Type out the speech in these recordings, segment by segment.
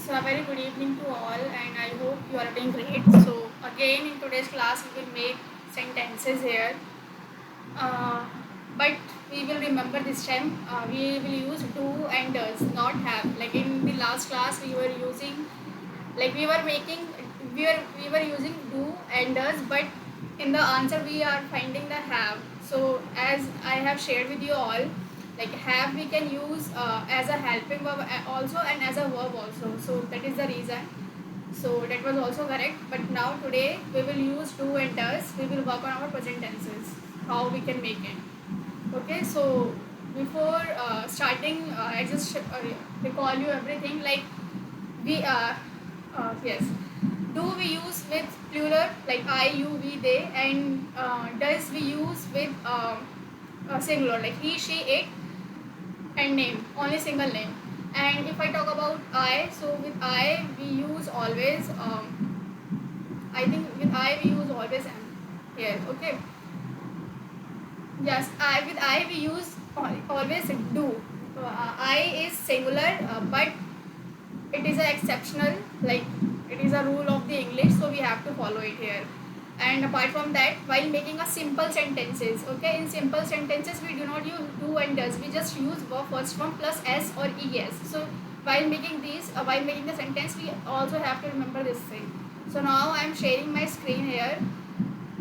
So a very good evening to all, and I hope you are doing great. So again in today's class we will make sentences here, uh, but we will remember this time we will use do and does, not have. Like in the last class we were using, like we were making, we were using do and does, but in the answer we are finding the have. So as I have shared with you all, like have we can use as a helping verb also and as a verb also, so that is the reason. So that was also correct, but now today we will use do and does. We will work on our present tenses, how we can make it. Okay, so before starting, I just recall you everything. Like we yes, do we use with plural like I, you, we, they, and does we use with singular like he, she, it, and name, only single name. And if I talk about I, so with I we use always I think with I we use always am here. Okay, yes, I with I we use always do. I is singular, but it is a exceptional, like it is a rule of the English, so we have to follow it here. And apart from that, while making a simple sentences, okay, in simple sentences we do not use do and does, we just use verb first form plus s or es. So while making these, while making the sentence, we also have to remember this thing. So now I am sharing my screen here,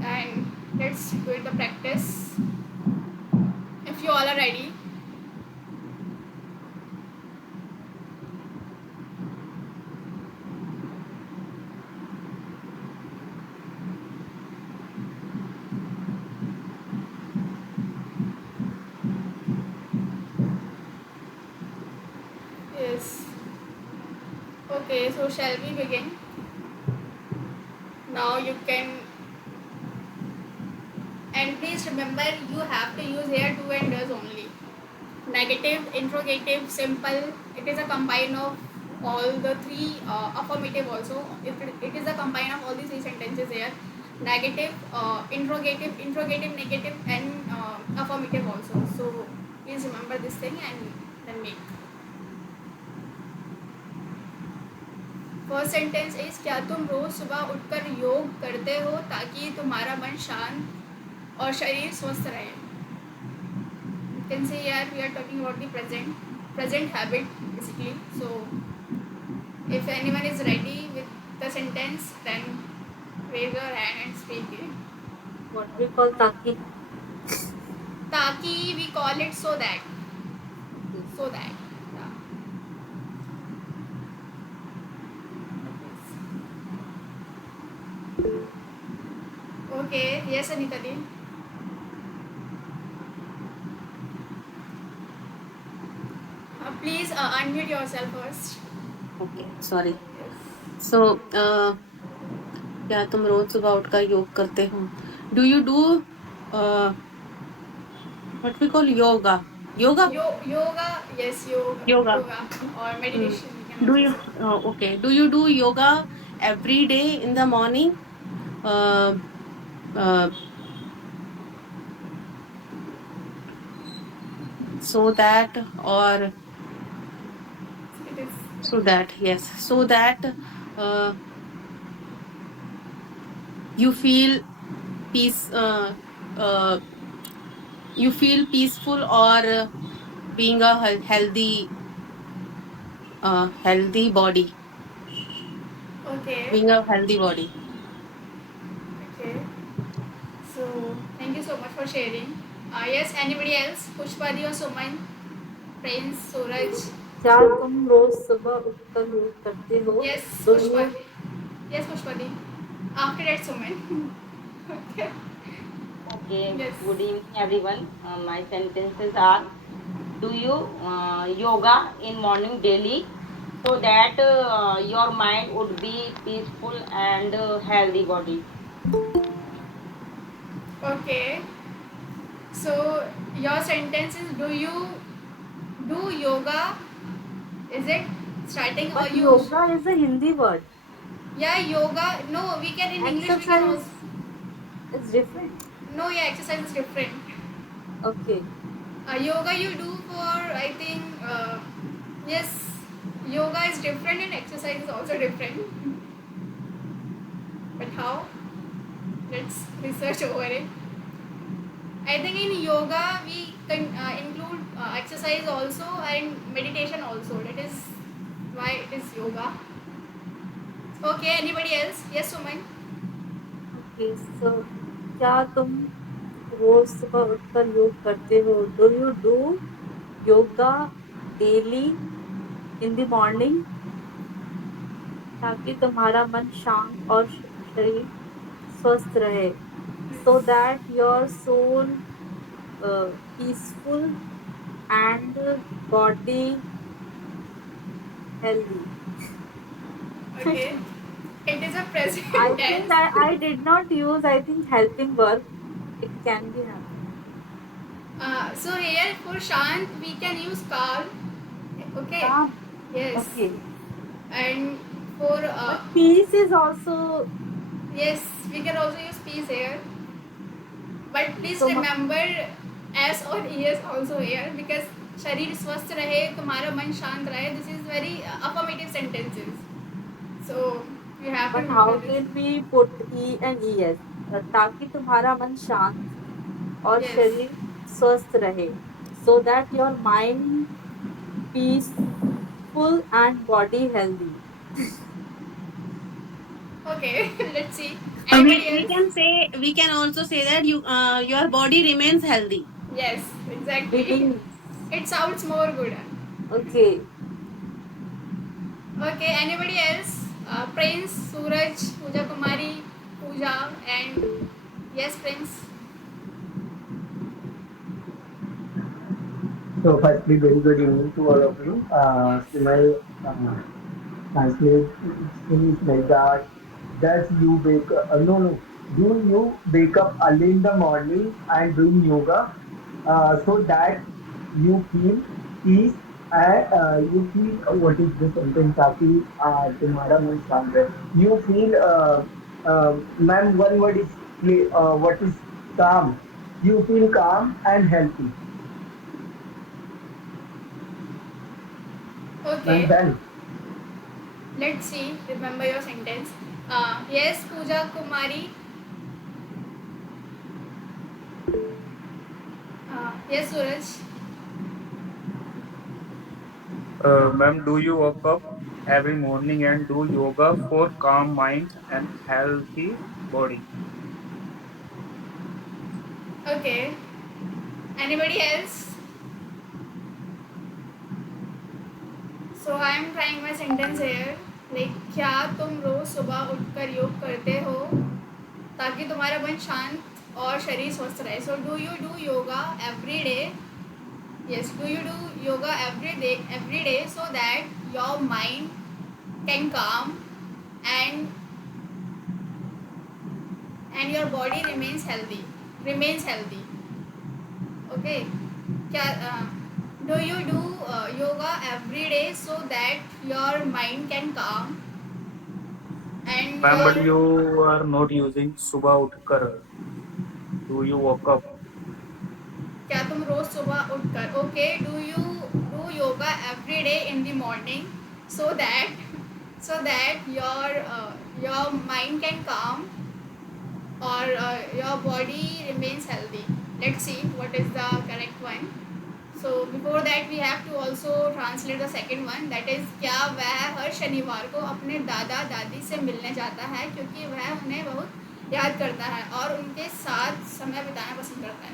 and let's do it the practice. If you all are ready. Yes. Okay, so shall we begin? Now you can, and please remember you have to use here do and does only. Negative, interrogative, simple, it is a combine of all the three. Affirmative also, it is a combine of all these three sentences here. Negative, interrogative, negative, and affirmative also. So please remember this thing and then make. First sentence is क्या तुम रोज सुबह उठकर योग करते हो ताकि तुम्हारा मन शांत और शरीर स्वस्थ रहे. You can see here we are talking about the present habit basically. So if anyone is ready with the sentence, then raise your hand and speak it. What we call taki. Taki we call it so that. So that. Yeah. Okay. Yes, Anita Di. Please unmute yourself first. Okay, sorry. So, क्या तुम रोज सुबह उठकर योग करते हो? Do you do what we call yoga? Yoga? Yoga, yes, Yoga. yoga or Hmm. meditation, we can Do also you say. okay? Do you do yoga every day in the morning? Uh, uh, so that or It is. so that yes, so that uh, you feel peace. Uh, you feel peaceful or being a healthy body, Okay. being a healthy body. Okay. So thank you so much for sharing. Yes, anybody else? Pushpadi or Suman? Prince, Suraj? क्या तुम रोज सुबह उठकर योग करते हो? Yes, Do you Pushpadi. Yes, Pushpadi. After that, Suman. Okay. Okay, Yes. good evening everyone. My sentences are: do you yoga in morning daily so that your mind would be peaceful and healthy body? Okay. So your sentence is, do you do yoga? Is it starting or but you? yoga is a Hindi word. Yeah, yoga. No, we can in English we can Exercise also. is different. No, yeah, exercise is different. Okay. Yoga you do for, I think, yes, Yoga is different and exercise is also different. But how? Let's research over it. I think in yoga we can include exercise also and meditation also. That is why it is yoga. Okay, anybody else? Yes, Suman. Okay, so क्या तुम रोज सुबह उठकर योग करते हो? Do you do yoga daily in the morning ताकि तुम्हारा मन शांत और शरीर स्वस्थ रहे? So that your soul peaceful and body healthy. Okay. It is a present I think tense. I did not use, I think, helping verb. It can be happening. So here for Shant we can use calm. Okay. Calm. Yes. Okay. And for But peace is also. yes, we can also use peace here. But please So remember S और ES also here because शरीर स्वस्थ रहे तुम्हारा मन शांत रहे. This is very affirmative sentences. So you have to but how remember this. can we put E and ES? ताकि तुम्हारा मन शांत और Yes. शरीर स्वस्थ रहे. So that your mind peaceful and body healthy. Okay. Let's see. We Anybody else? we can also say that your body remains healthy. Yes, exactly. Remains. It sounds more good. Okay. Okay, anybody else? Prince, Suraj, Pooja Kumari, Pooja, and yes, Prince. So firstly, very good evening to all of you. So my translation is like that. Does you wake no. Do you wake up early in the morning and doing yoga so that you feel peace and you feel what is the sentence? ताकि तुम्हारा मन शांत है. You feel ma'am, one word is what is calm. You feel calm and healthy. Okay, And then. let's see. Remember your sentence. Yes, Pooja Kumari. Yes, Suraj. Ma'am, do you wake up every morning and do yoga for calm mind and healthy body? Okay. Anybody else? So I am trying my sentence here. Like, क्या तुम रोज सुबह उठकर योग करते हो ताकि तुम्हारा मन शांत और शरीर स्वस्थ रहे? So do you do yoga every day? Yes, do you do yoga every day so that your mind can calm and your body remains healthy. Okay. क्या do you do yoga every day so that your mind can calm and Ma'am, but your you are not using subah utkar. Do you wake up? क्या तुम रोज सुबह उठकर okay do you do yoga every day in the morning so that your mind can calm or your body remains healthy. Let's see what is the correct one. So before that we have to also translate the second one, that is क्या वह हर शनिवार को अपने दादा दादी से मिलने जाता है क्योंकि वह उन्हें बहुत याद करता है और उनके साथ समय बिताना पसंद करता है.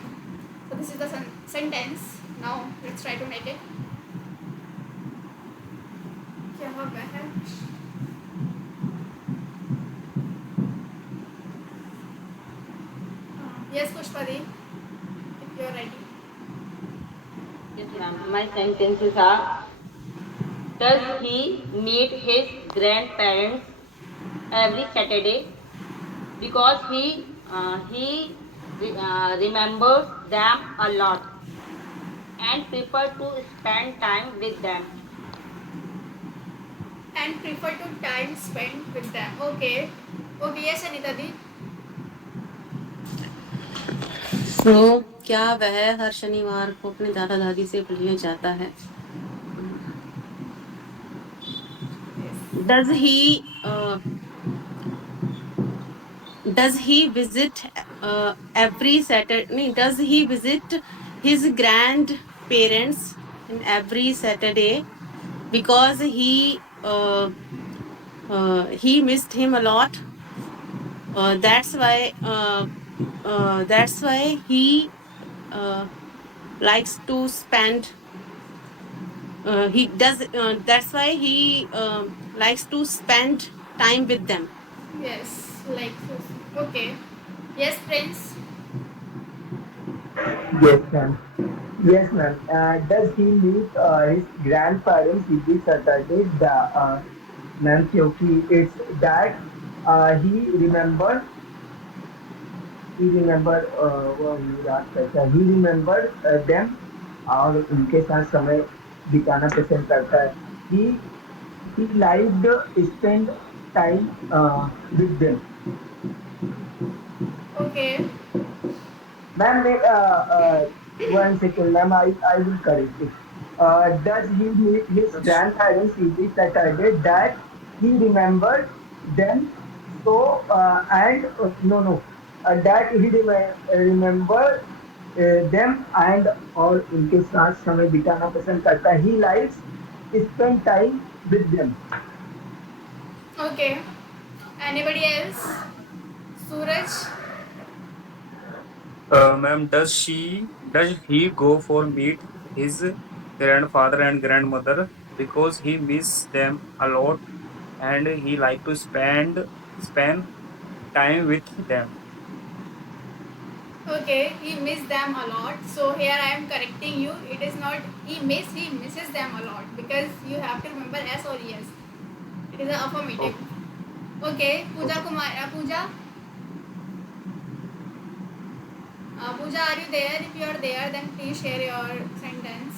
So this is the sentence. Now let's try to make it. क्या वह yes Pushpadi, if you are ready. Yes, ma'am. My sentences are: does he meet his grandparents every Saturday? Because he remembers them a lot and prefer to spend time with them. And prefer to time spent with them. Okay. Okay, yes Anita di. So क्या वह हर शनिवार को अपने दादा दादी से मिलने जाता है? does he does he visit every Saturday? No, does he visit his grandparents in every Saturday because he missed him a lot? That's why he uh, likes to spend. He does. That's why he likes to spend time with them. Yes, like so. Okay. Yes, Prince. Yes, ma'am. Yes, ma'am. Does he meet his grandparents every Saturday? Ma'am, क्योंकि it's that he remember वो याद करता है. He remembered them और उनके साथ समय बिताना पसंद करता है. He he liked spend time with them. Okay. Ma'am, one second, ma'am. I will correct it. Does he meet his grandparents every Saturday? That he remembered them. So and no no, that he remember them and और उनके साथ समय बिताना पसंद करता है. He likes spend time with them. Okay. Anybody else? Suraj. Ma'am, does he go for meet his grandfather and grandmother because he miss them a lot and he like to spend time with them? Okay, he missed them a lot. So here I am correcting you. It is not he misses them a lot because you have to remember S or yes. It is an affirmative. Okay. Okay, Pooja Okay. Kumar, Pooja, are you there? If you are there, then please share your sentence.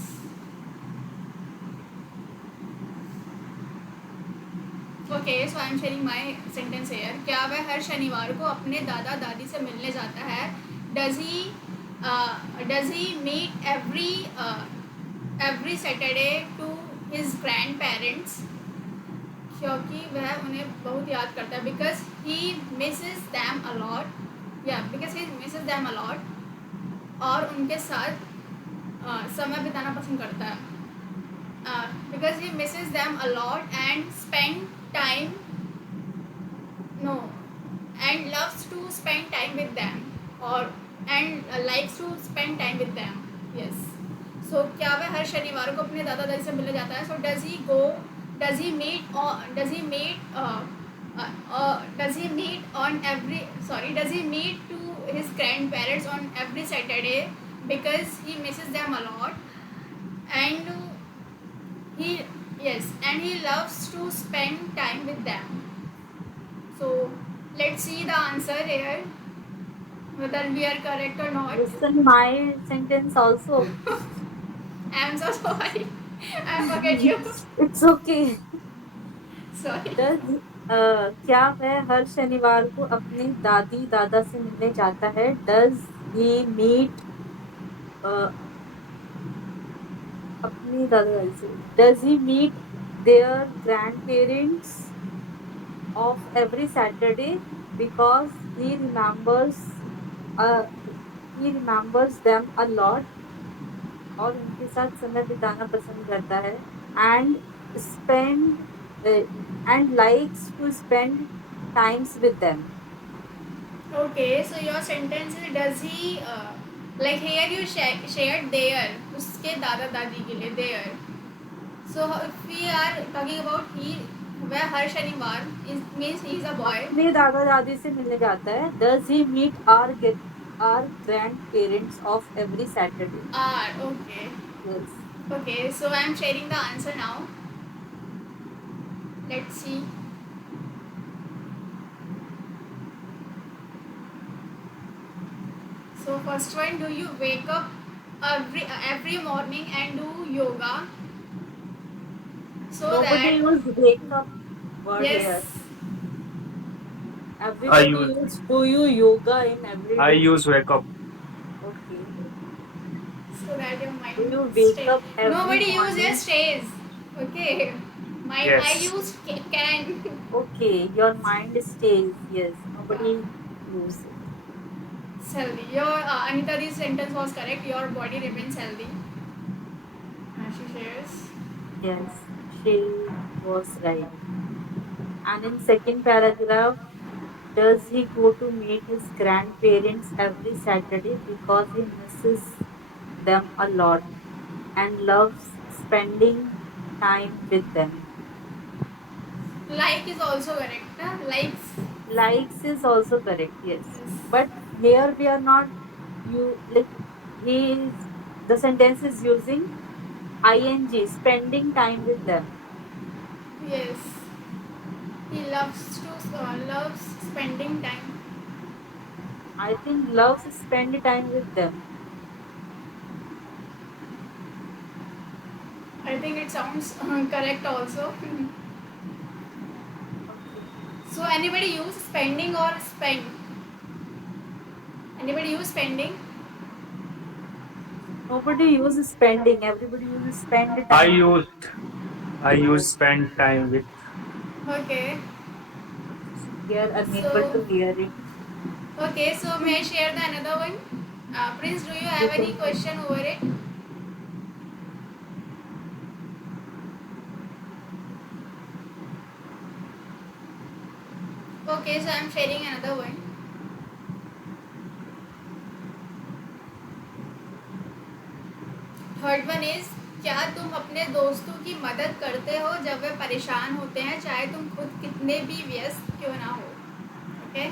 Okay, so I am sharing my sentence here. क्या वह हर शनिवार को अपने दादा दादी से मिलने जाता है? Does he meet every Saturday to his grandparents? क्योंकि वह उन्हें बहुत याद करता है. Because he misses them a lot. Yeah, because he misses them a lot. और उनके साथ समय बिताना पसंद करता है. Because he misses them a lot and spend time no and loves to spend time with them or and likes to spend time with them. Yes. So क्या वह हर शनिवार को अपने दादा दादी से मिलने जाता है? So does he meet or does he meet on every does he meet to his grandparents on every Saturday because he misses them a lot and he and he loves to spend time with them. So let's see the answer here whether we are correct or not. Listen my sentence also. I am so sorry. I forget you. It's okay. Sorry. क्या वह हर शनिवार को अपने दादी दादा से मिलने जाता है? Does he meet अपनी दादा दादी से? Does he meet their grandparents of every Saturday because he remembers them a lot और उनके साथ समय बिताना पसंद करता है and likes to spend times with them. Okay, so your sentence is does he like here you shared there उसके दादा दादी के लिए there. So if we are talking about he वह हर शनिवार means he is a boy. अपने दादा दादी से मिलने जाता है. Does he meet our grandparents of every Saturday? Okay. Yes. Okay, so I am sharing the answer now. Let's see. So first one, do you wake up every morning and do yoga? So Nobody that use wake up word here. yes. Everybody use do you yoga in every I day. use wake up. Okay. So that your Do you mind wake stay. up every Nobody morning? uses stays. Okay. Mine, I Yes. used can. Okay, your mind stays. Yes, nobody use it. It's healthy. Your Anita, this sentence was correct. Your body remains healthy. She shares. Yes, she was right. And in second paragraph, does he go to meet his grandparents every Saturday because he misses them a lot and loves spending time with them? Like is also correct. Likes. Likes is also correct, yes. Yes. But here we are not you like he is the sentence is using ing spending time with them. Yes. He loves spending time. I think loves spend time with them. I think it sounds correct also. Okay. So anybody use spending or spend? Anybody use spending? Nobody uses spending. Everybody uses spend I time with. used I used spend time with. Okay. We are unable So to hear it. okay. So may I share the another one? Prince, do you You have any can. question over it? Okay. So I'm sharing another one. Third one is क्या तुम अपने दोस्तों की मदद करते हो जब वे परेशान होते हैं चाहे तुम खुद कितने भी व्यस्त क्यों ना हो okay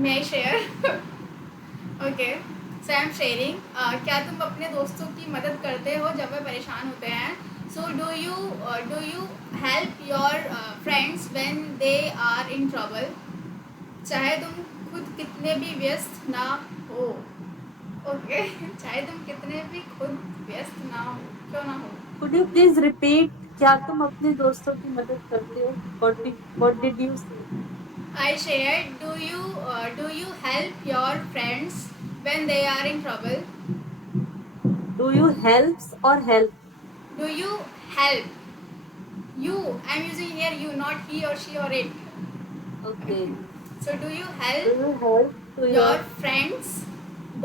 may I share okay so I am sharing क्या तुम अपने दोस्तों की मदद करते हो जब वे परेशान होते हैं so do you help your friends when they are in trouble चाहे तुम खुद कितने भी व्यस्त ना हो ओके चाहे तुम कितने भी खुद व्यस्त ना हो क्यों ना हो Could you please repeat? क्या तुम अपने दोस्तों की मदद करते हो? What did you say? I shared, do you help your friends when they are in trouble? Do you helps or help? Do you help? You. I'm using here you, not he or she or it. Okay. So do you Do help you help to your your friends?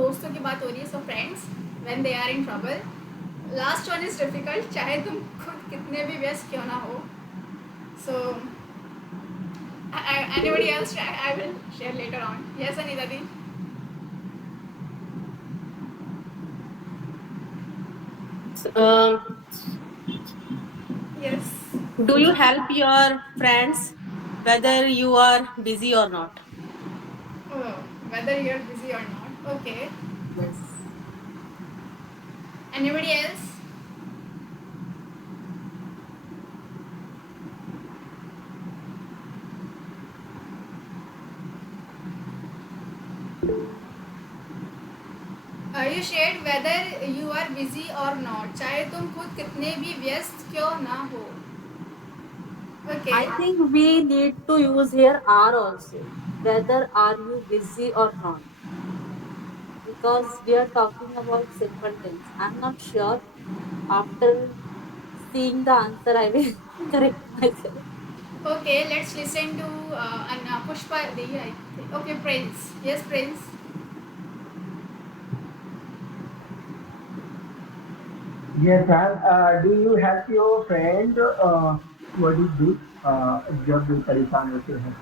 दोस्तों की बात हो रही है so friends when they are in trouble. Last one is difficult. चाहे तुम खुद कितने भी व्यस्त क्यों ना हो. So anybody else? I will share later on. Yes, Anita di. Um, Yes. do you help your friends whether you are busy or not? Oh, whether you're busy or not. Okay. yes? Anybody else? You shared whether you are busy or not. चाहे तुम खुद कितने भी व्यस्त क्यों ना हो. Okay. I think we need to use here are also. Whether are you busy or not? Because we are talking about simple tense. I'm not sure. After seeing the answer, I will correct myself. Okay. Let's listen to Pushpa. I think. Okay, Prince. Yes, Prince. Yes, ma'am. Do you help your friend? What is this? जब भी परेशान होते हैं.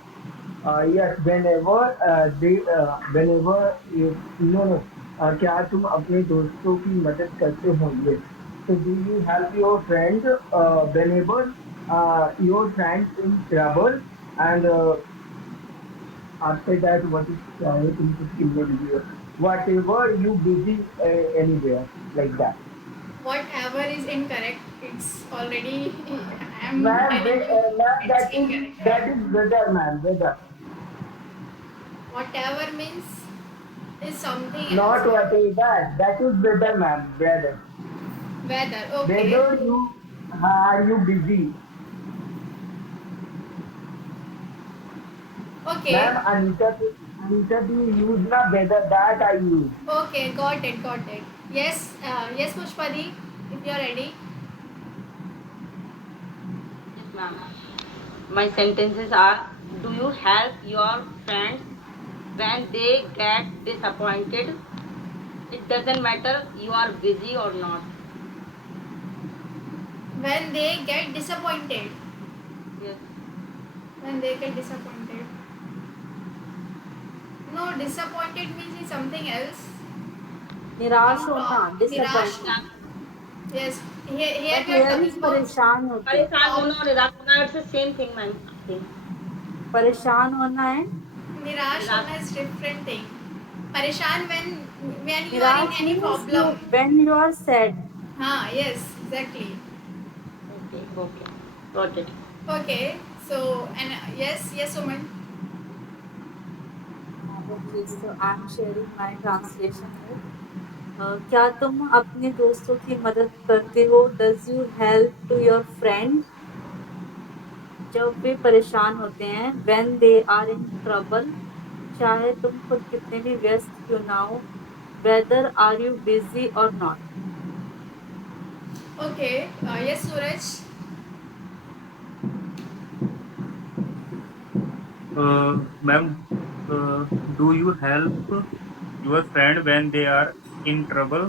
Yes, whenever no no. क्या तुम अपने दोस्तों की मदद करते हो? Yes. So do you help your friend whenever your friend in trouble and after that what is तुम कुछ किन्ने busy हो? Whatever you busy anywhere like that. Whatever is incorrect, it's already. I'm Ma'am, telling you, ma'am, it's incorrect. that is weather, ma'am, weather. Whatever means is something else. Not whatever. That is weather, ma'am, weather. Weather. Okay. Whether you are you busy? Okay. Ma'am, Anita, do you use na whether that I use? Okay. Got it. Got it. Yes. Yes, Pushpadi. If you are ready. Yes, ma'am. My sentences are: do you help your friends when they get disappointed? It doesn't matter you are busy or not. When they get disappointed. Yes. When they get disappointed. No, disappointed means it's something else. निराश हम होना, निराश. disappointment. Yes. Here But we are here is talking about परेशान होते. परेशान होना और निराश होना, it's the same thing, ma'am. I think. परेशान होना है. निराश निराश. होना is different thing. परेशान when you are in निराश any means you problem. when you are sad. हाँ, yes, exactly. Okay, okay. Got it. Okay, so and yes, yes, Suman. Okay, so I'm sharing my translation here. क्या तुम अपने दोस्तों की मदद करते हो? Does you help to your friend जब वे परेशान होते हैं? When they are in trouble, चाहे तुम खुद कितने भी व्यस्त क्यों ना हो. Whether are you busy or not. Okay, yes, Suraj. Ma'am, do you help your friend when they are in trouble?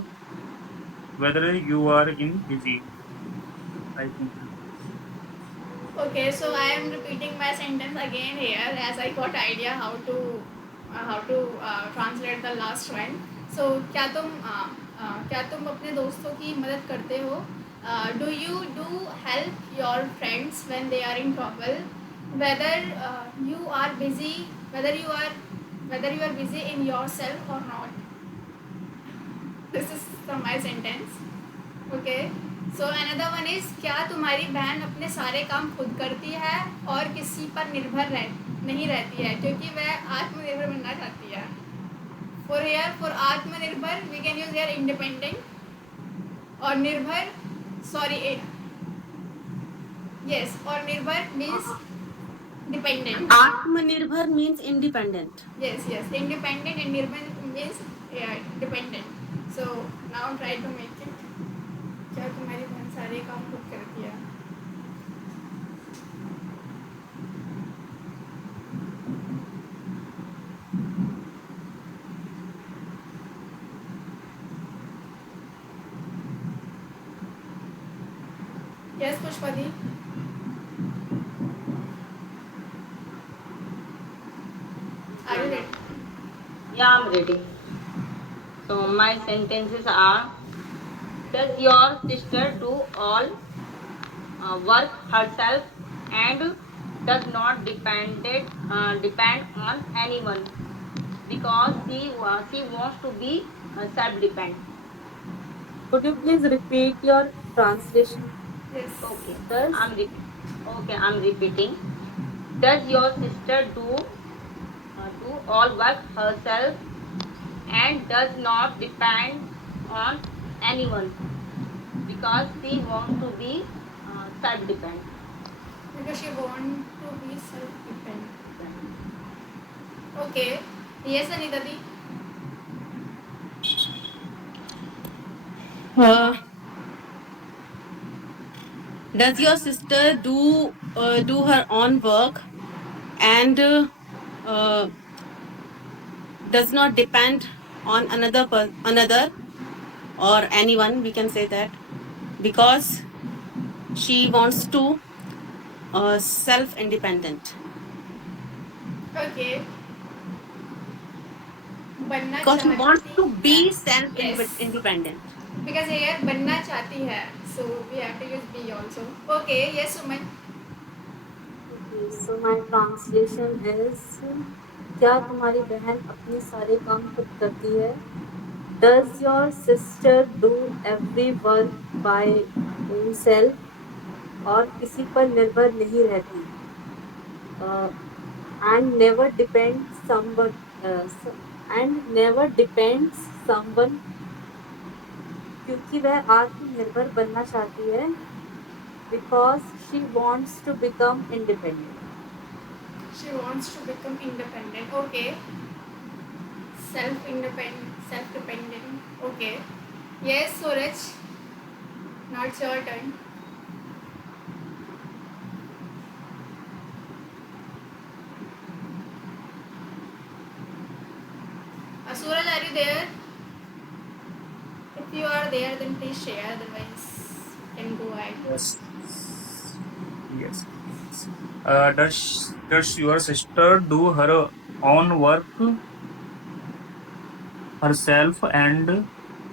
Whether you are in busy, I think. Okay, so I am repeating my sentence again here as I got idea how to translate the last one. So क्या तुम अपने दोस्तों की मदद करते हो? Do you do help your friends when they are in trouble? Whether you are busy, whether you are busy in yourself or not. This is from my sentence. Okay so another one is क्या तुम्हारी बहन अपने सारे काम खुद करती है और किसी पर नहीं रहती है क्योंकि वह आत्मनिर्भर बनना चाहती है. For atmanirbhar we can use here independent और निर्भर सॉरी यस और nirbhar means dependent. Atmanirbhar means independent. Yes, yes, independent and निर्भर means dependent. So now try to make it. क्या तुम्हारी बहन सारे काम खुद करती है? Yes, Pushpadi. Are you ready? Yeah, I'm ready. So my sentences are: does your sister do all work herself and does not depend on anyone because she wants to be self-dependent. Could you please repeat your translation? Yes. Okay, Does I'm repeating. Does your sister do all work herself and does not depend on anyone because she wants to be self-dependent. Because she want to be self-dependent. Okay. Yes, Anita di. Uh, does your sister do her own work and uh, does not depend on another or anyone? We can say that because she wants to self independent. Okay. बनना Because she wants चाहती to है. be self Yes. independent. Because here बनना चाहती है. So we have to use be also. Okay. Yes, Suman. okay, so my translation is क्या तुम्हारी बहन अपने सारे काम खुद करती है? Does your sister do every work by own self और किसी पर निर्भर नहीं रहती? Uh, and never depends someone and never depends someone क्योंकि वह आत्मनिर्भर बनना चाहती है, because she wants to become independent. She wants to become independent. Okay. Self-independent, self-dependent. Okay. Yes, Suraj. Now it's your turn. Suraj, are you there? If you are there, then please share. Otherwise, you can go ahead. Yes. Yes. Does your sister do her own work herself, and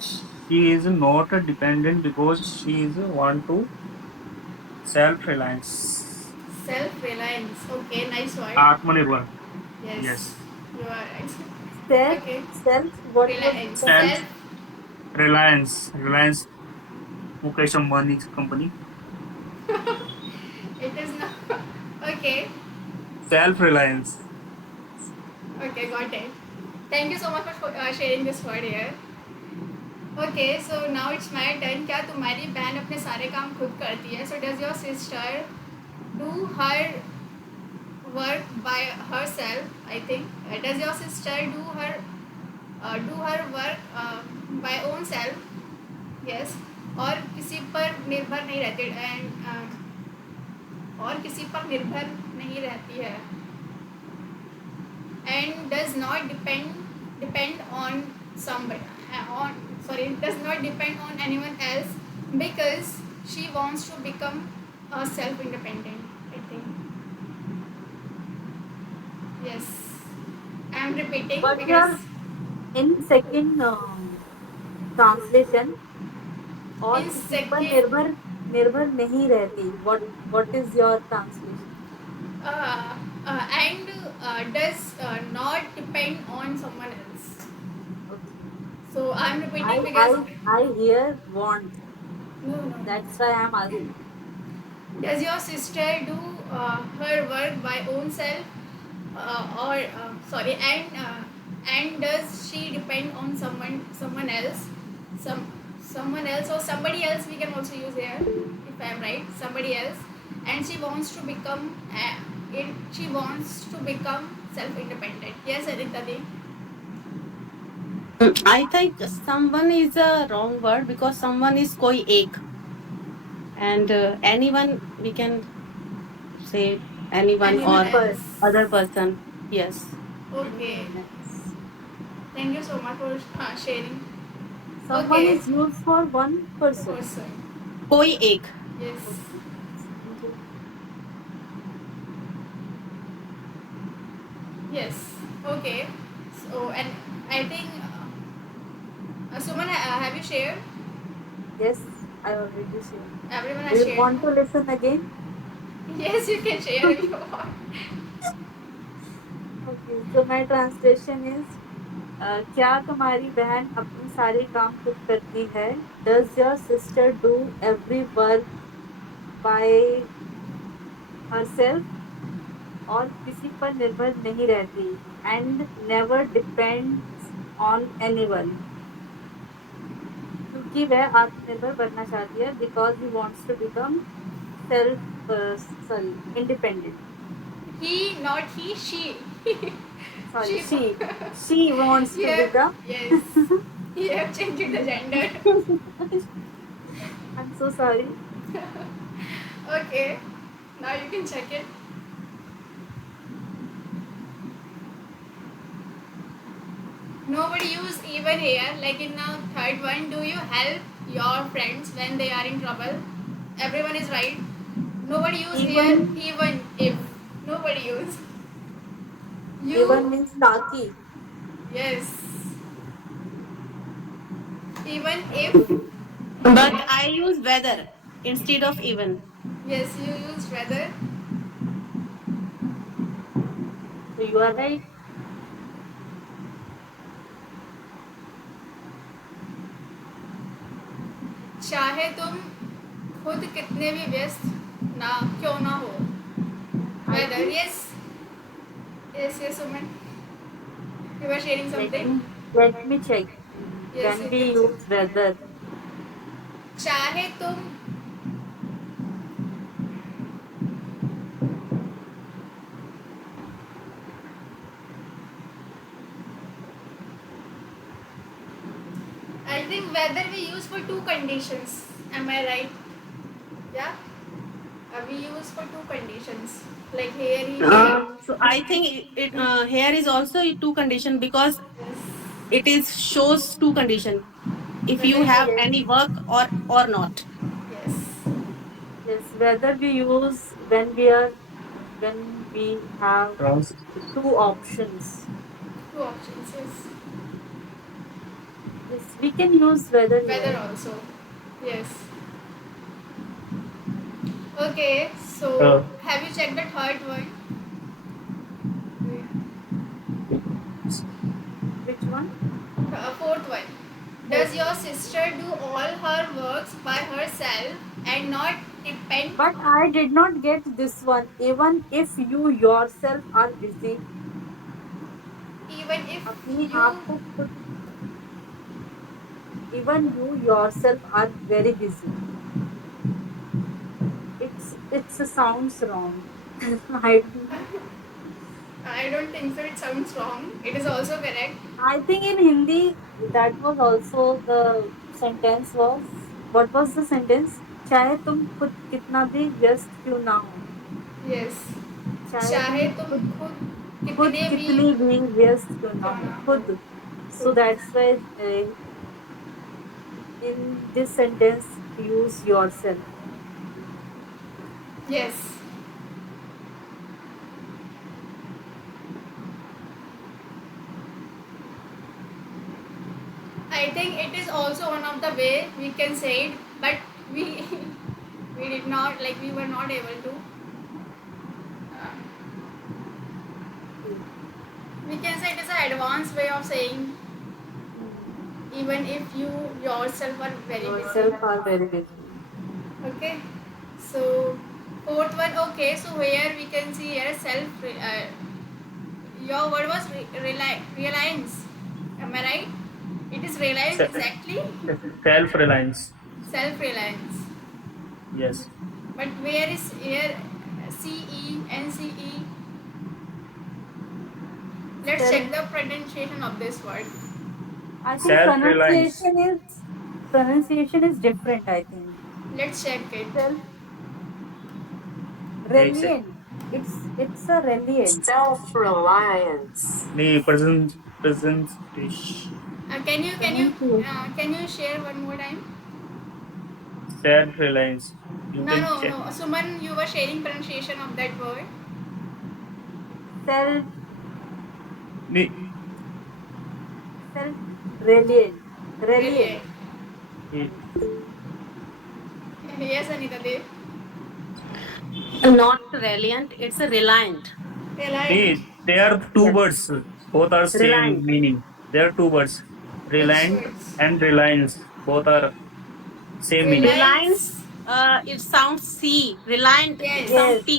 she is not dependent because she is want to self-reliance? Self-reliance. Okay, nice word. Atmanirbhar. Yes, Yes. you are right. Self, Okay. self, what was Reliance. the Self reliance. Reliance Mukesh Ambani's company. It is not. Okay. Self-reliance. Okay, got it. Thank you so much for sharing this word here. Okay, so now it's my turn. क्या तुम्हारी बहन अपने सारे काम खुद करती है? So does your sister do her work by herself? I think. Does your sister do her work by own self? Yes. और किसी पर निर्भर नहीं रहती और किसी पर निर्भर नहीं रहती है. And does not depend on somebody does not depend on anyone else because she wants to become self-independent, I think. Yes, I am repeating but because in second translation, और in किसी पर second निर्भर निर्भर नहीं रहती. What is your translation? and does not depend on someone else. Okay. So I am I repeating because I hear want. no. That's why I'm asking. Does your sister do her work by own self, or sorry, and does she depend on someone else, someone else or somebody else? We can also use here, if I am right, somebody else, and she wants to become self-independent. Yes, Aditya Di. I think someone is a wrong word because someone is koi ek, and anyone we can say anyone Anyone or किसी पर. else? other person. Yes. Okay. Yes. Thank you so much for sharing. Someone Okay. is used for one person. Person. Koi ek. Yes. Okay. Thank you. Yes. Okay. So, and I think Suman, have you shared? Yes, I already shared. Everyone Do has you shared. want to listen again? Yes, you can share if you want. Okay, so my translation is, क्या तुम्हारी बहन अपने सारे काम खुद करती है? Does your sister do every work by herself और किसी पर निर्भर नहीं रहती? And never depends on anyone. क्योंकि वह आत्मनिर्भर बनना चाहती है, because he wants to become sorry, independent. Not he, she. Sorry, She. she wants to Yeah. become. Yes. You have changed the gender. I'm so sorry. Okay. Now you can check it. Nobody use even here. Like in now third one, do you help your friends when they are in trouble? Everyone is right. Nobody use here Even even if. Nobody use. even You. means taki. Yes. Even if. Okay. But I use whether instead of even. Yes, you use whether. So you are right. चाहे तुम खुद कितने भी व्यस्त ना क्यों ना हो. I Whether. think, Yes. Yes, Suman. You were sharing let something. me let me check. Yes, When you we can check. use whether, चाहे तुम I think whether we use for two conditions. Am I right? Yeah. We use for two conditions. Like here he So I think here is also two condition because it is shows two condition. If you whether have we any work or not. yes. Yes, whether we use when we have Trans- two options. Two options, yes. Yes, we can use whether Weather here. also. Yes. Okay, so uh, have you checked the third one? Which one? The fourth one. Does your sister do all her works by herself and not depend But I did not get this one. Even if you yourself are busy, even if अपने you आप को खुद even you yourself are very busy. It's sounds wrong. I I don't think so it sounds wrong. It is also correct. I think in Hindi that was also the sentence was what was the sentence? चाहे तुम खुद कितना भी व्यस्त क्यों ना हो Yes. चाहे चाहे तुम तुम खुद खुद खुद कितने भी कितनी भी व्यस्त क्यों ना क्यों हो ना हो खुद so खुद that's why in this sentence use yourself. yes. I think it is also one of the way we can say it, but we we did not like we were not able to. Uh, we can say it is an advanced way of saying even if you yourself are very busy. Yourself are very busy. Okay, so fourth one. Okay, so here we can see here self. Your word was reliance. Am I right? It is reliance exactly. self-reliance. Self reliance. Yes. But where is here CE and CE? Let's Self. check the pronunciation of this word. I think Self-reliance. pronunciation is different. I think Let's check it. self एक second reliant. It's a reliant. Self-reliance. नहीं presentation. Pronunciation. Can you share one more time? Self-reliance. You No, can no, check. no. Suman, you were sharing pronunciation of that word. Self नहीं self reliant. Really? Reliant. ये- Yes, Anita Dev. Not reliant, it's a reliant. Reliant. नहीं, they are two Yes. words. Both are same Reliant. meaning. They are two words. Which Reliant words? and reliance. Both are same meaning. Reliance, Reliance. it sounds C. Reliant, it Yes. sounds Yes. T.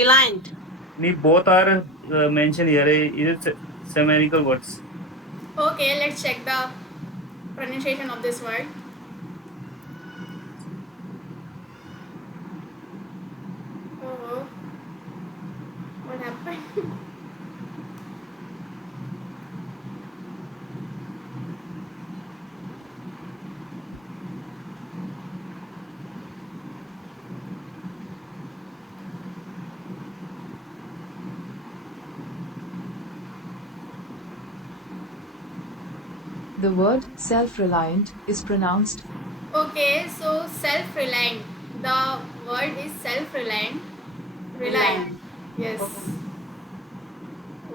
Reliant. नहीं, both are mentioned here. It is semanical words. Okay, let's check the pronunciation of this word. Oh, what happened? The word self-reliant is pronounced Okay, so self-reliant. The word is self-reliant. Reliant. Yes. Okay.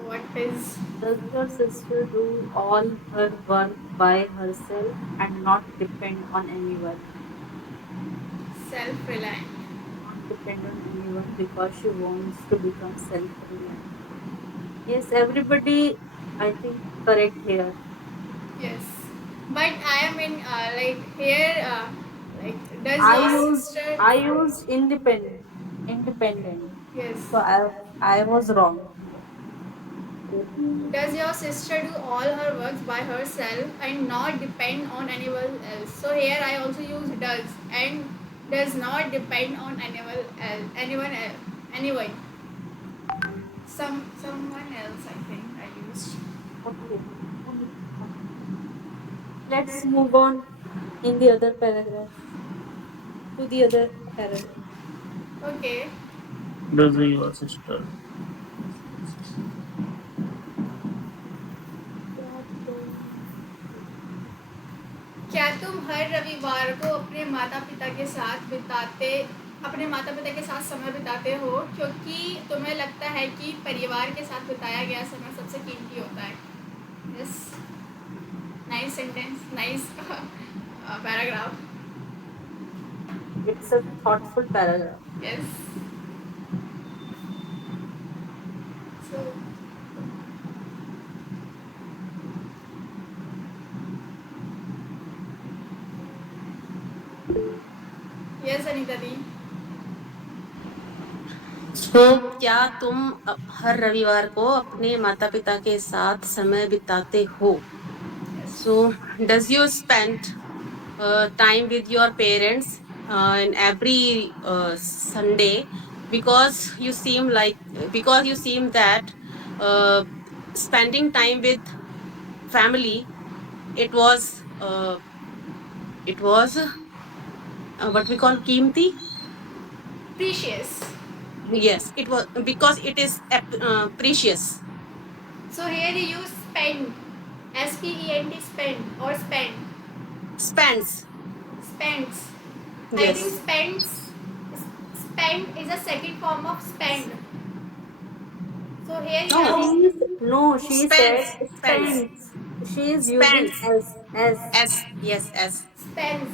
What is Does your sister do all her work by herself and not depend on anyone? self-reliant? Not depend on anyone because she wants to become self-reliant. Yes, everybody, I think, correct here. Yes. But I am in like here. Like does I your used sister? I used independent. Yes. So I was wrong. Does your sister do all her works by herself and not depend on anyone else? So here I also use does and does not depend on anyone. Someone else I think I used. Okay. Let's move on in the other paragraph to the other paragraph. Okay. Does your sister? क्या तुम हर रविवार को अपने माता पिता के साथ समय बिताते हो क्योंकि तुम्हें लगता है कि परिवार के साथ बिताया गया समय सबसे कीमती होता है? Yes, nice sentence, nice paragraph. It's a thoughtful paragraph. Yes. So yes, Anita दी. तो क्या तुम हर रविवार को अपने माता पिता के साथ समय बिताते हो? So does you spend time with your parents in every Sunday? Because you seem that uh, spending time with family, it was what we call kimti. Precious. Yes, it was because it is precious. So here you use spend. SPEND, spend or spend. Spends. Spends. I think Yes. spend is a second form of spend. So here you No. have She said Spends. Spends. spends. She is using Spends. as. S. Yes. S. spends.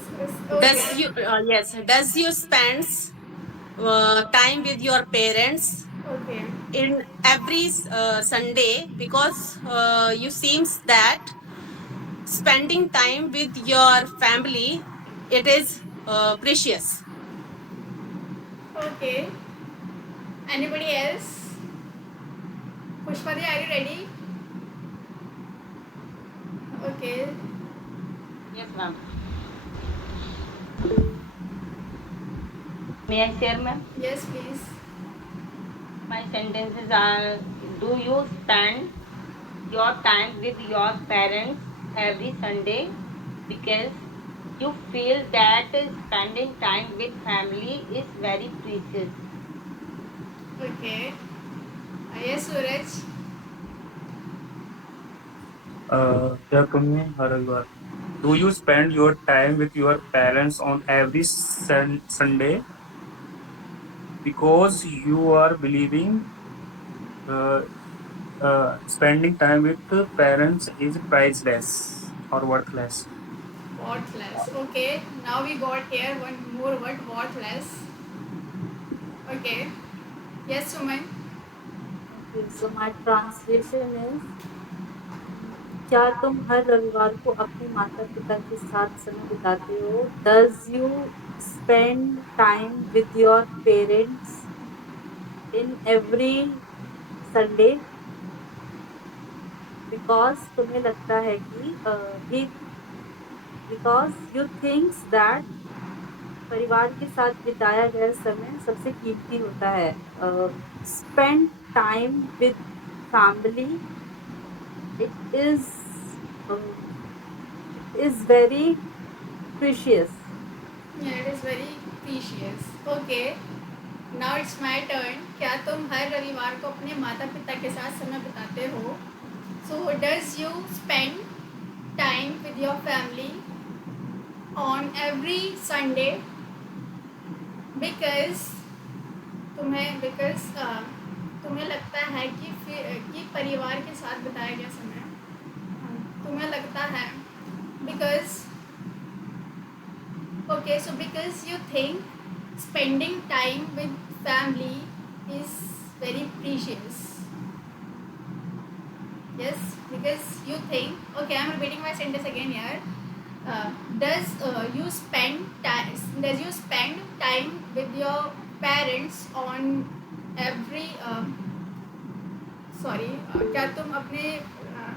Does Okay. you yes? Does you spends time with your parents Okay. in every Sunday? Because you seems that spending time with your family, it is precious. Okay. Anybody else? Pushpati, are you ready? Okay. Yes, ma'am. May I share, ma'am? Yes, please. My sentences are: do you spend your time with your parents every Sunday because you feel that spending time with family is very precious? Okay. Yes, Suraj. क्या तुमने हर रविवार? Do you spend your time with your parents on every Sunday because you are believing uh, spending time with the parents is priceless or worthless? Worthless. Okay. Now we got here one more word, worthless. Okay. Yes, Suman. Okay, so my translation is क्या तुम हर रविवार को अपने माता पिता के साथ समय बिताते हो? Does you spend time with your parents in every Sunday? Because तुम्हें लगता है कि because you thinks that परिवार के साथ बिताया गया समय सबसे कीमती होता है. Spend time with family. It is very precious. Yeah, it is very precious. Okay. Now it's my turn. क्या तुम हर रविवार को अपने माता पिता के साथ समय बिताते हो? So does you spend time with your family on every Sunday because तुम्हें लगता है कि परिवार के साथ बिताया गया समय तुम्हें लगता है because okay, so because you think spending time with family is very precious. Yes, because you think. Okay, I'm repeating my sentence again here. Does you spend time with your parents on every sorry, क्या तुम अपने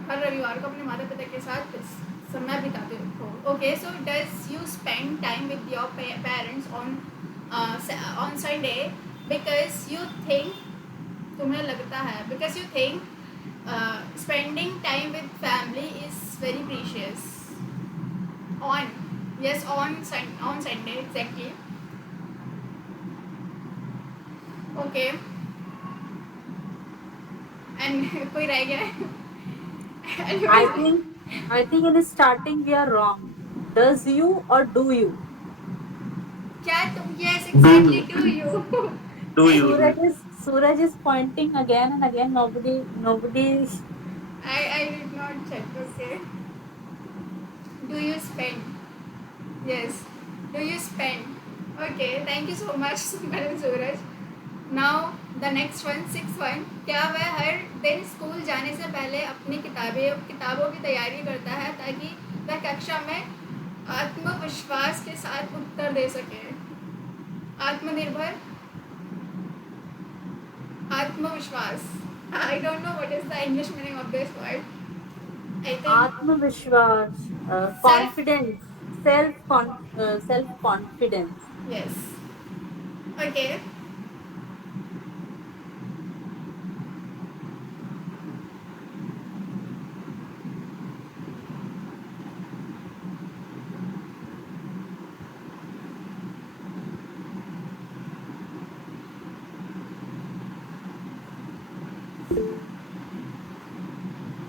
हर रविवार को अपने माता पिता के साथ समय बिताते हो? Okay, so does you spend time with your parents on Sunday because you think, तुम्हें लगता है, because you think spending time with family is very precious on, yes, on Sunday exactly. Okay, and कोई रह गया है? I think in the starting we are wrong. Does you or do you? क्या तुम? Yes, exactly. Do you? Do you? Suraj is pointing again and again. Nobody. I did not check. Okay. Do you spend? Yes. Do you spend? Okay. Thank you so much, Madam Suraj. Now the next one, sixth one. क्या वह हर दिन school जाने से पहले अपनी किताबों की तैयारी करता है ताकि वह कक्षा में आत्मविश्वास के साथ उत्तर दे सके? आत्मनिर्भर, आत्मविश्वास. I don't know what is the English meaning of this word. I think Atmavishwas, confidence, self confidence. yes. Okay.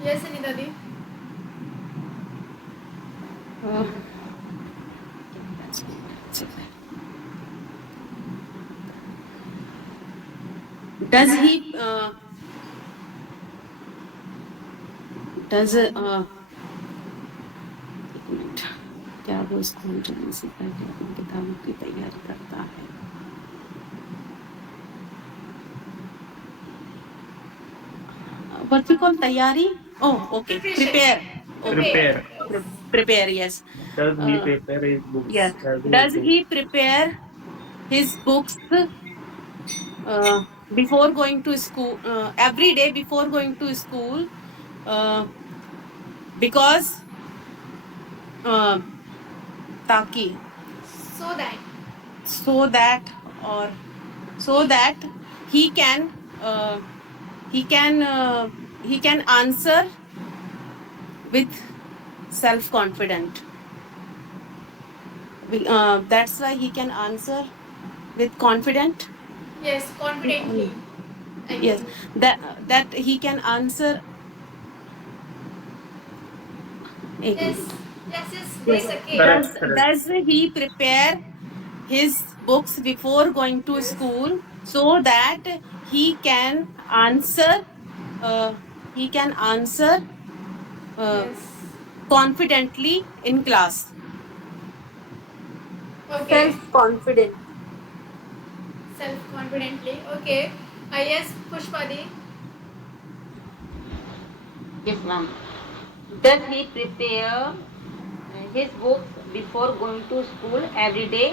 Yes, Anita di. Does he does एक मिनट, क्या वो स्कूल जाने से पहले अपनी किताबों की तैयारी करता है? What we call तैयारी? Oh, okay. Preparation. Prepare. Yes. Does he prepare his books? Yeah. every Does day? he prepare his books before going to school, every day before going to school, because ताकि, So that so that he can answer with self confident. That's why he can answer with confident. yes, confidently. I Yes, think. that he can answer. एक Yes. Minute. Yes. Yes. Yes. Okay. Correct. Does he prepare his books before going to school so that he can answer Yes. confidently in class? Okay. Self-confident. Self-confidently. Okay. Yes, Pushpadi. Yes, ma'am. Does he prepare his books before going to school every day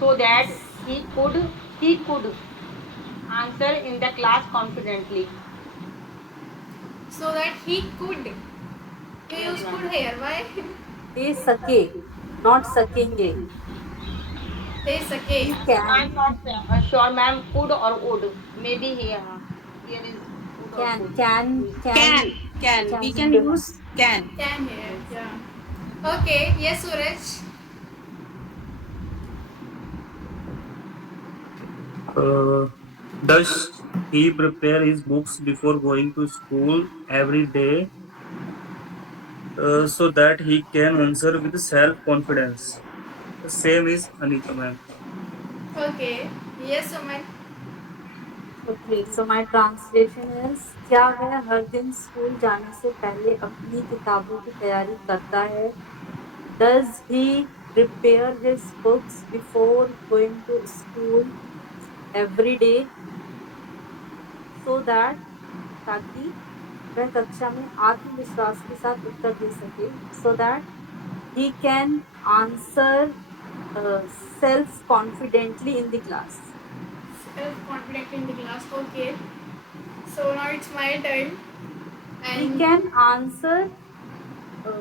so that he could answer in the class confidently? So that he could. You use could here. Why? दे सके, not सकेंगे. They sake. He I'm can, not sure, ma'am. Could or would? Maybe here is could or would. Can. We can use can. Can here. Yeah. Okay. Yes, Suraj. Does he prepare his books before going to school every day so that he can answer with self confidence? The same is Anita ma'am. Okay. Yes, Suman. Okay, so my translation is, क्या वह हर दिन school जाने से पहले अपनी किताबों की तैयारी करता है? Does he prepare his books before going to school every day so that, ताकि वह कक्षा में आत्मविश्वास के साथ उत्तर दे सके, so that he can answer self confidently in the class. Self-confident in the class. Okay. So now it's my turn. He And can answer uh,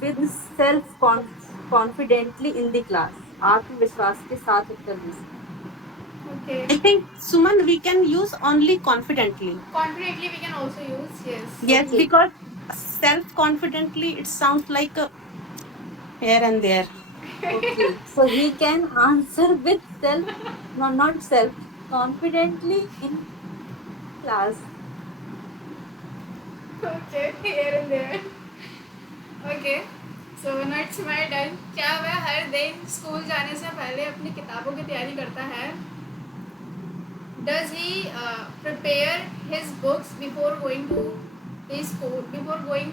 with self confidently in the class. आत्मविश्वास के साथ उत्तर दे सकते. okay. I think, Suman, we can use only confidently. Confidently we can also use, yes. Yes, Okay. because self confidently it sounds like here and there. Okay, so he can answer with self, no, not self, confidently in class. Okay, here and there. Okay, so now it's my turn. क्या वह हर दिन school जाने से पहले अपनी किताबों की तैयारी करता है? Does he prepare his books before going to his school? Before going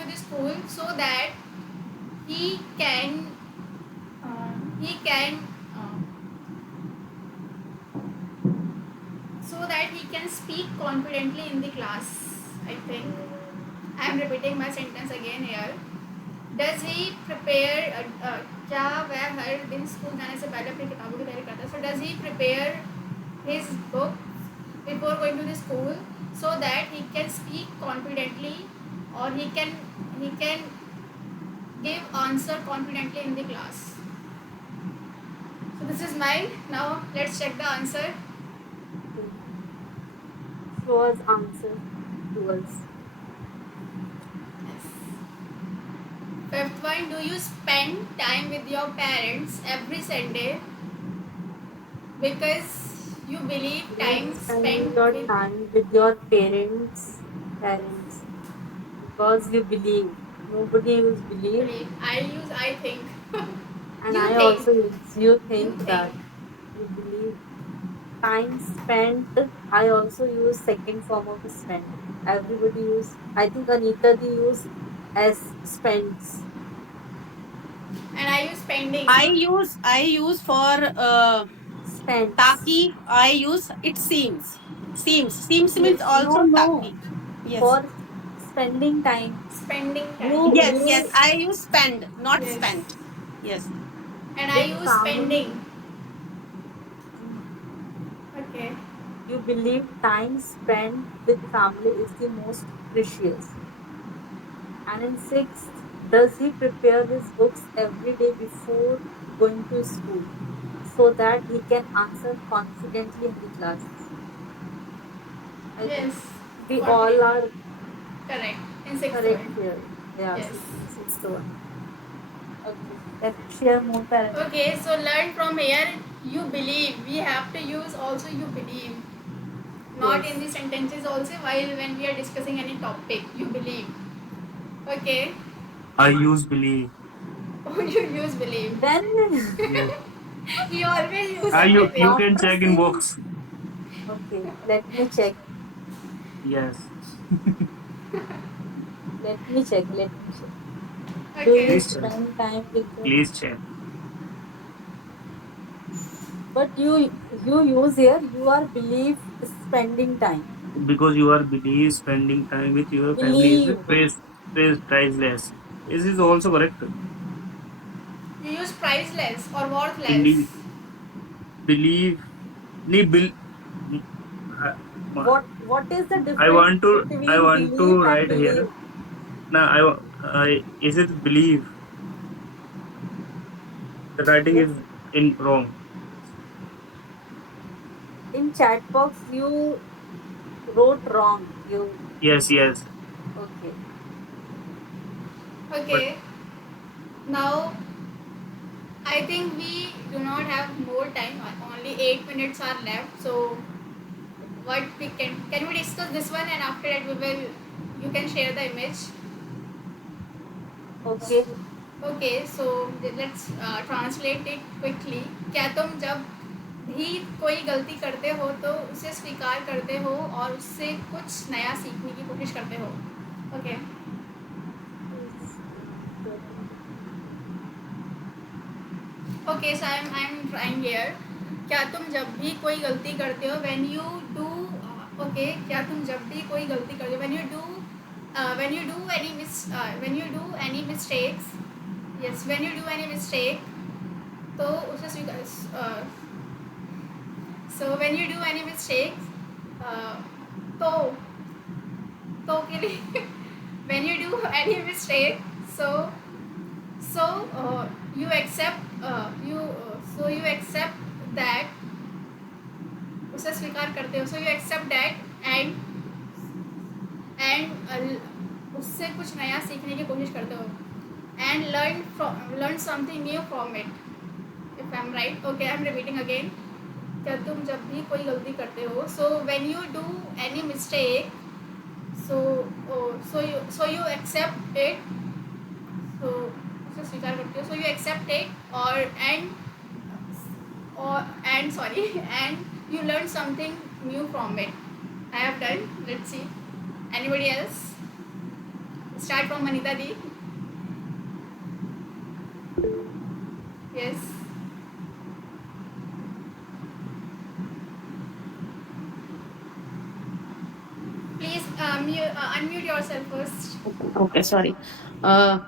to the school, so that he can he can uh, so that he can speak confidently in the class. I think I am repeating my sentence again here. Does he prepare क्या वह हर दिन school जाने से पहले अपनी किताबों की तैयारी करता है? So does he prepare his book before going to the school so that he can speak confidently, or he can give answer confidently in the class? So this is mine. Now let's check the answer. Show us answer to us. Fifth one, do you spend time with your parents every Sunday because you believe time Spending spent your with time with your parents, because you believe. Nobody use believe, believe? I use I think. and You I think. also use. You think think. that you believe. Time spent. I also use second form of spent. Everybody use. I think Anita they use as spends. And I use spending. I use for Spends. taki. I use it seems. Seems means Yes. also No, no. taki. Yes. For spending time. Spending time. You Yes. you I use spend, not Yes. spent. Yes. And I with use family. spending. Okay. You believe time spent with family is the most precious. And in sixth, does he prepare his books every day before going to school so that he can answer confidently in the class? I think Yes. we all Confident. are Correct. In sixth correct one. here. Yeah, Yes. sixth one. Okay, let's share more parents. Okay, so learn from here. You believe. We have to use also you believe. Not Yes. in the sentences also while when we are discussing any topic. You believe. Okay. I use believe. Oh, you use believe. Then Yes. You always use You everything. can after check in saying, books. okay, let me check. Yes. Let me check. Let me check. Do you Okay. Please check. spend time with your Please check. but you use here you are believe spending time. Because you are believe spending time with your family is Believe. priceless. This is also correct. You use priceless or worthless. Believe. Believe. Nee, I, What is the I difference want to I between want belief to and write believe? here. No, I is it believe? The writing Yes. is in wrong. In chat box you wrote wrong. You Yes, yes. okay. But Okay. Now I think we do not have more time. Only 8 minutes are left. So what we can we discuss this one, and after that we will you can share the image. Okay. Okay, so let's translate it quickly. क्या तुम जब भी कोई गलती करते हो तो उसे स्वीकार करते हो और उससे कुछ नया सीखने की कोशिश करते हो? Okay. Okay, so I'm trying here. क्या तुम जब भी कोई गलती करते हो when you do okay, क्या तुम जब भी कोई गलती करते हो when you do when you do any mistakes, yes, when you do any mistake तो उसे स्वीकार So when you do any mistakes, uh, तो के लिए when you do any mistake, so you accept you accept that, उसे स्वीकार करते हो, so you accept that and उससे कुछ नया सीखने की कोशिश करते हो and learn something new from it. If I'm right, okay, I'm repeating again. क्या तुम जब भी कोई गलती करते हो, so when you do any mistake, so you accept it, so उसे स्वीकार करते हो, so you accept it and sorry and you learn something new from it. I have done. Let's see. Anybody else? Start from Manita Di. Yes. Please unmute yourself first. Okay, sorry. Uh,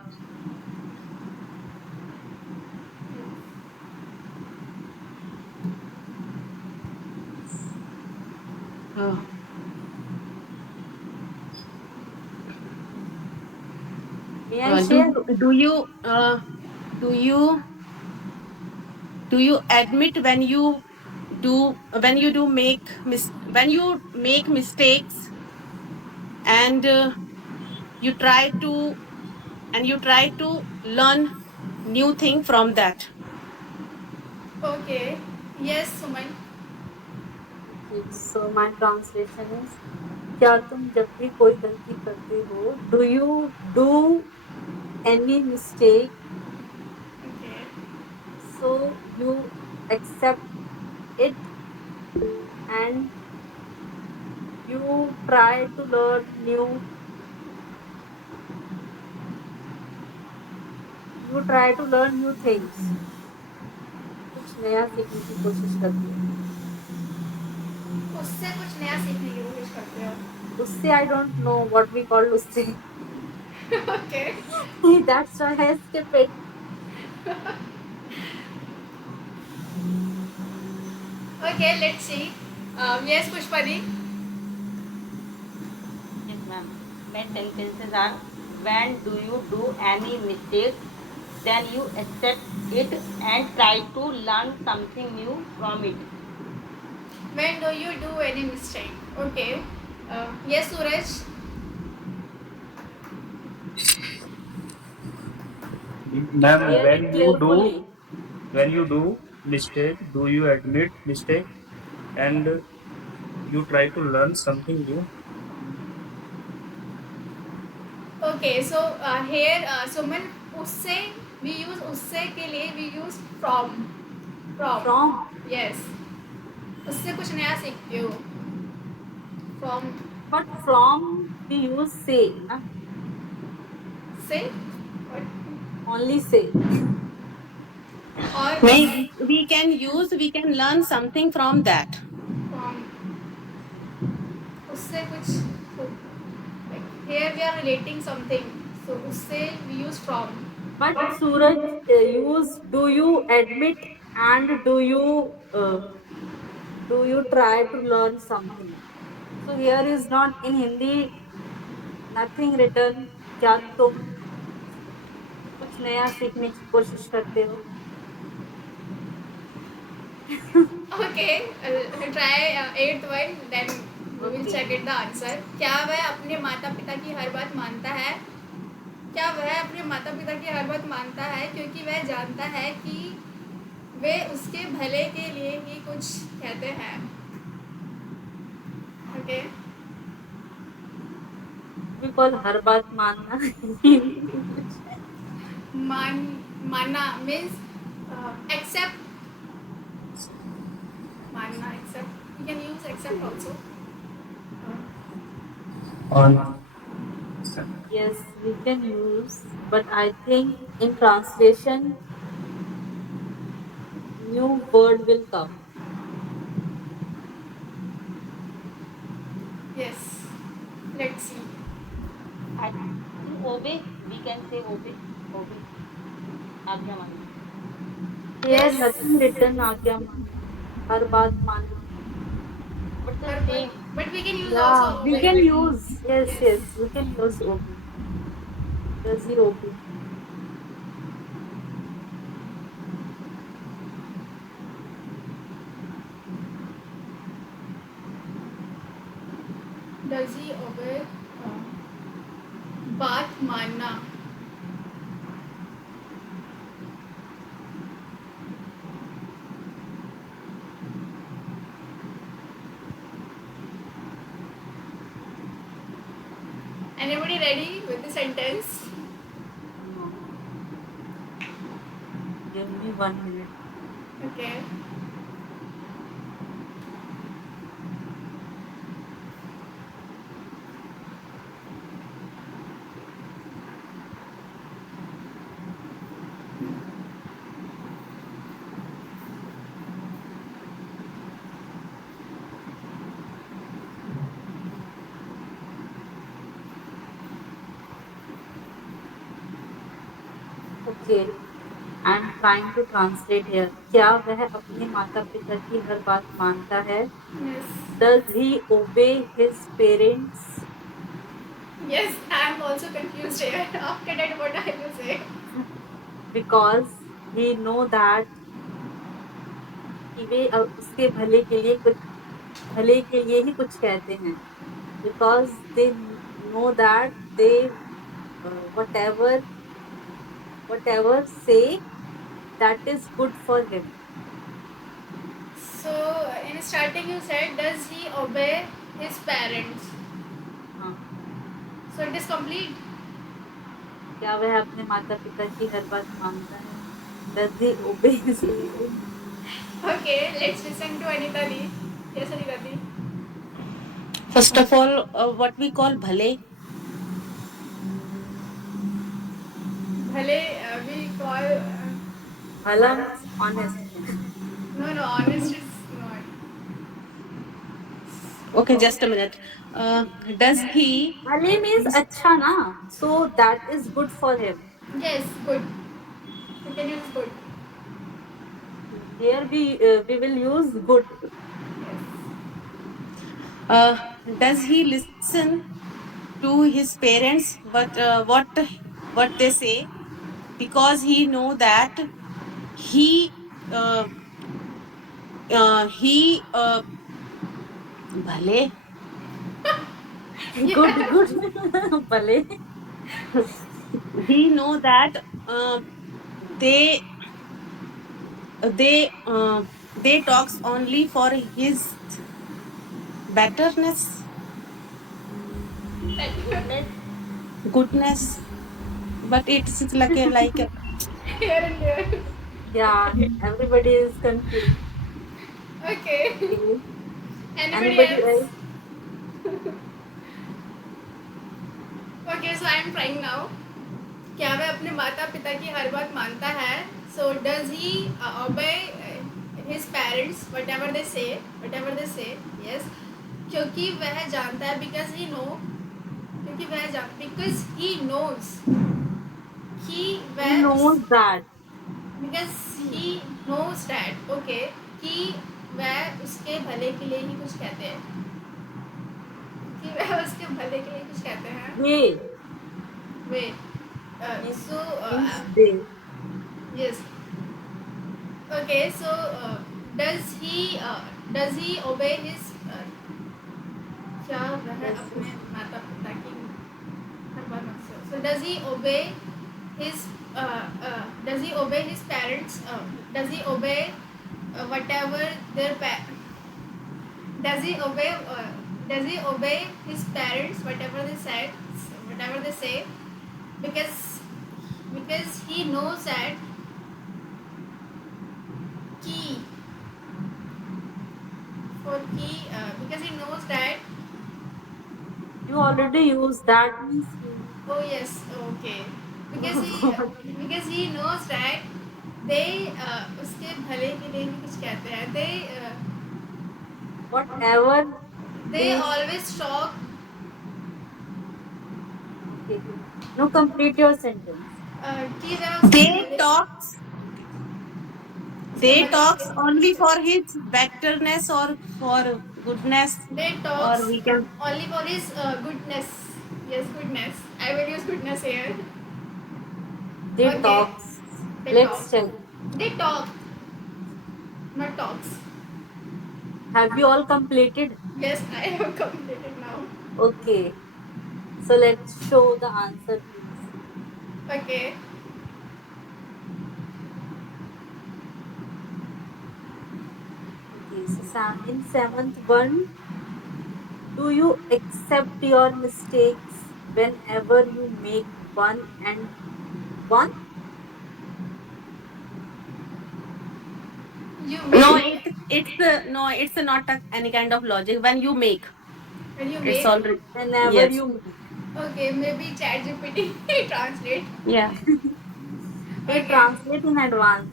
uh, May I share? do you admit when you when you make mistakes and you try to learn new thing from that? Okay. Yes, Suman. Okay, so my translation is, क्या तुम जब भी कोई गलती करते हो, do you do any mistake, Okay. so you accept it and you try to learn new things. कुछ नया सीखने की कोशिश करते हो. उससे कुछ नया सीखने की कोशिश करते हो. उससे I don't know what we call उससे. Okay. That's why I skip it. Okay, let's see. Yes, Pushpadi. Yes, ma'am. My sentences are: when do you do any mistake, then you accept it and try to learn something new from it. When do you do any mistake? Okay. Yes, Suraj. Ma'am, Hear it carefully. when you do mistake, do you admit mistake and you try to learn something new? Okay, so here, Suman, उससे we use उससे के लिए we use from. From. Yes. उससे कुछ नया सीखते हो. From. But from we use say, na? Say. What? Only say. Or We can learn something from that. from. उससे कुछ. So, like here we are relating something. So उससे we use from. But Suraj use do you admit and do you try to learn something? So here is not in Hindi, nothing written. क्या तुम कुछ नया सीखने की कोशिश करते हो? Okay, try eighth one, then we will Okay. check it the answer. क्या वह अपने माता पिता की हर बात मानता है? क्या वह अपने माता पिता की हर बात मानता है क्योंकि वह जानता है कि वे उसके भले के लिए ही कुछ कहते हैं. Okay. We call हर बात मानना. मानना means accept. मानना accept. You can use accept also. On. Yes, we can use, but I think in translation, new word will come. Yes. Let's see. I think obey. We can say obey. Obey. आज्ञा मानना. Here Yes. nothing written आज्ञा मानना, हर बात मानना. Purple. But we can use Yeah, also we obey. can But use. Yes, yes. yes, we can use obey. Does he obey? Does he obey? बात मानना. Anybody ready with the sentence? No. Give me 1 minute. Okay. Okay. I'm trying to translate here. क्या वह अपने माता पिता की हर बात मानता है? Yes. Does he obey his parents? Yes, I am also confused here. After that, what I will say? Because he know that कि वे उसके भले के लिए ही कुछ कहते हैं. Because they know that they whatever say that is good for him. So, in starting, you said, does he obey his parents? हाँ. So, it is complete. क्या वह अपने माता पिता की हर बात मानता है? Does he obey his parents? Okay, let's listen to Anita Di. Yes, Anita Di. First of all, what we call bhale. Bhale, we call. भला means honest. No, honest is not. Okay, just a minute. Does he? भले means अच्छा ना. So that is good for him. Yes, good. You can use good. Here we will use good. Does he listen to his parents? What they say? Because he know that he he भले Good, good. भले. he know that they they talks only for his betterness, goodness, but it's like Here and there. Yeah, everybody is confused. Okay. Okay. Anybody Anybody else? else? Okay, so I am trying now. क्या वह अपने माता पिता की हर बात मानता है? So does he obey his parents whatever they say? Yes. क्योंकि वह जानता है because he knows कि He वह knows that. because he knows that okay कि वह उसके भले के लिए ही कुछ कहते हैं कि वह उसके भले के लिए कुछ कहते हैं. They Wait. means So they. yes. Okay. So does he obey his क्या वह Yes, अपने yes. माता पिता की हर बात मानता है? So does he obey his parents? Does he obey whatever does he obey his parents whatever they say because he knows that key for key because he knows that You already used that means you. oh yes okay God. because he knows that they उसके भले के लिए भी कुछ कहते हैं Whatever they they. always talk Okay. No, complete your sentence. कि वह उसके they भले talks उसके they भले के talks लिए only for his betterness or for goodness, They or talks we can. only for his goodness. Yes, goodness. I will use goodness here. They Okay. talks. They talk. Let's check. They talk, not talks. Have you all completed? Yes, I have completed now. Okay. So let's show the answer, please. Okay. Okay. So in seventh one, do you accept your mistakes whenever you make one and one? You No, make it's not any kind of logic. When you make, when you it's make. already. Whenever Yes. you make. Okay, maybe ChatGPT translate. Yeah. They Okay. translate in advance.